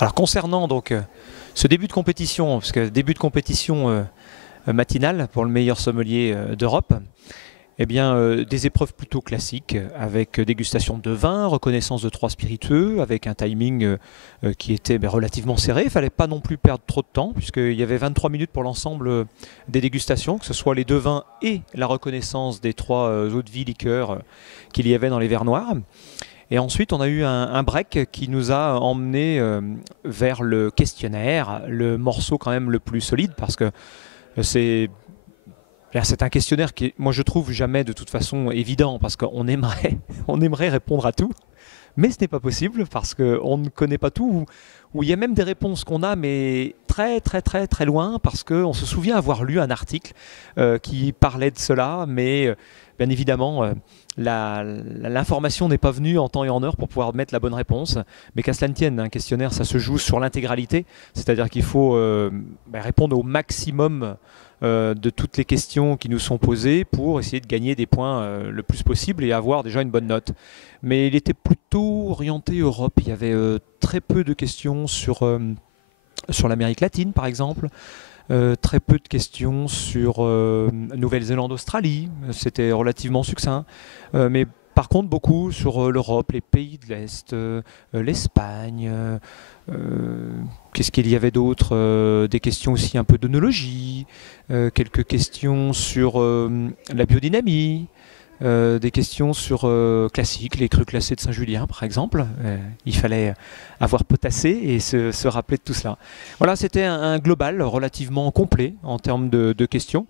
Alors concernant donc ce début de compétition, parce que début de compétition matinale pour le meilleur sommelier d'Europe, eh bien des épreuves plutôt classiques avec dégustation de vin, reconnaissance de 3 spiritueux, avec un timing qui était relativement serré. Il ne fallait pas non plus perdre trop de temps puisqu'il y avait 23 minutes pour l'ensemble des dégustations, que ce soit les 2 vins et la reconnaissance des 3 eaux de vie liqueurs qu'il y avait dans les verres noirs. Et ensuite, on a eu un break qui nous a emmené vers le questionnaire, le morceau quand même le plus solide, parce que c'est un questionnaire qui, moi je trouve, jamais de toute façon évident, parce qu'on aimerait, on aimerait répondre à tout, mais ce n'est pas possible, parce qu'on ne connaît pas tout, ou il y a même des réponses qu'on a, mais très très très très loin, parce qu'on se souvient avoir lu un article qui parlait de cela, mais bien évidemment, l'information n'est pas venue en temps et en heure pour pouvoir mettre la bonne réponse. Mais qu'à cela ne tienne, un questionnaire, ça se joue sur l'intégralité. C'est-à-dire qu'il faut répondre au maximum de toutes les questions qui nous sont posées pour essayer de gagner des points le plus possible et avoir déjà une bonne note. Mais il était plutôt orienté Europe. Il y avait très peu de questions sur l'Amérique latine, par exemple. Très peu de questions sur Nouvelle-Zélande, Australie, c'était relativement succinct, mais par contre beaucoup sur l'Europe, les pays de l'Est, l'Espagne, qu'est-ce qu'il y avait d'autre, des questions aussi un peu d'œnologie, quelques questions sur la biodynamie, des questions sur classiques, les crus classés de Saint-Julien par exemple. Il fallait avoir potassé et se rappeler de tout cela. Voilà, c'était un global relativement complet en termes de questions,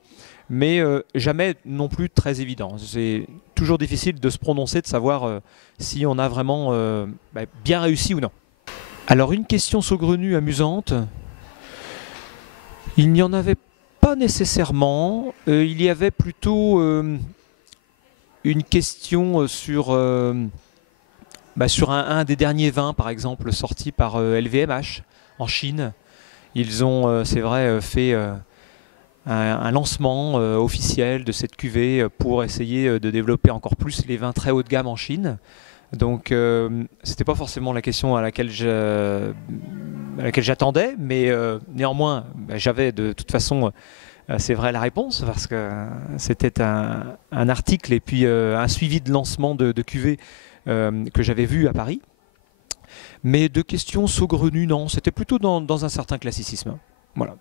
mais jamais non plus très évident. C'est toujours difficile de se prononcer, de savoir si on a vraiment bien réussi ou non. Alors une question saugrenue amusante, il n'y en avait pas nécessairement, il y avait plutôt une question sur un des derniers vins, par exemple, sortis par LVMH en Chine. Ils ont, c'est vrai, fait un lancement officiel de cette cuvée pour essayer de développer encore plus les vins très haut de gamme en Chine. Donc, c'était pas forcément la question à laquelle j'attendais, mais néanmoins, j'avais de toute façon... C'est vrai la réponse, parce que c'était un article et puis un suivi de lancement de cuvée que j'avais vu à Paris. Mais de questions saugrenues, non, c'était plutôt dans un certain classicisme. Voilà.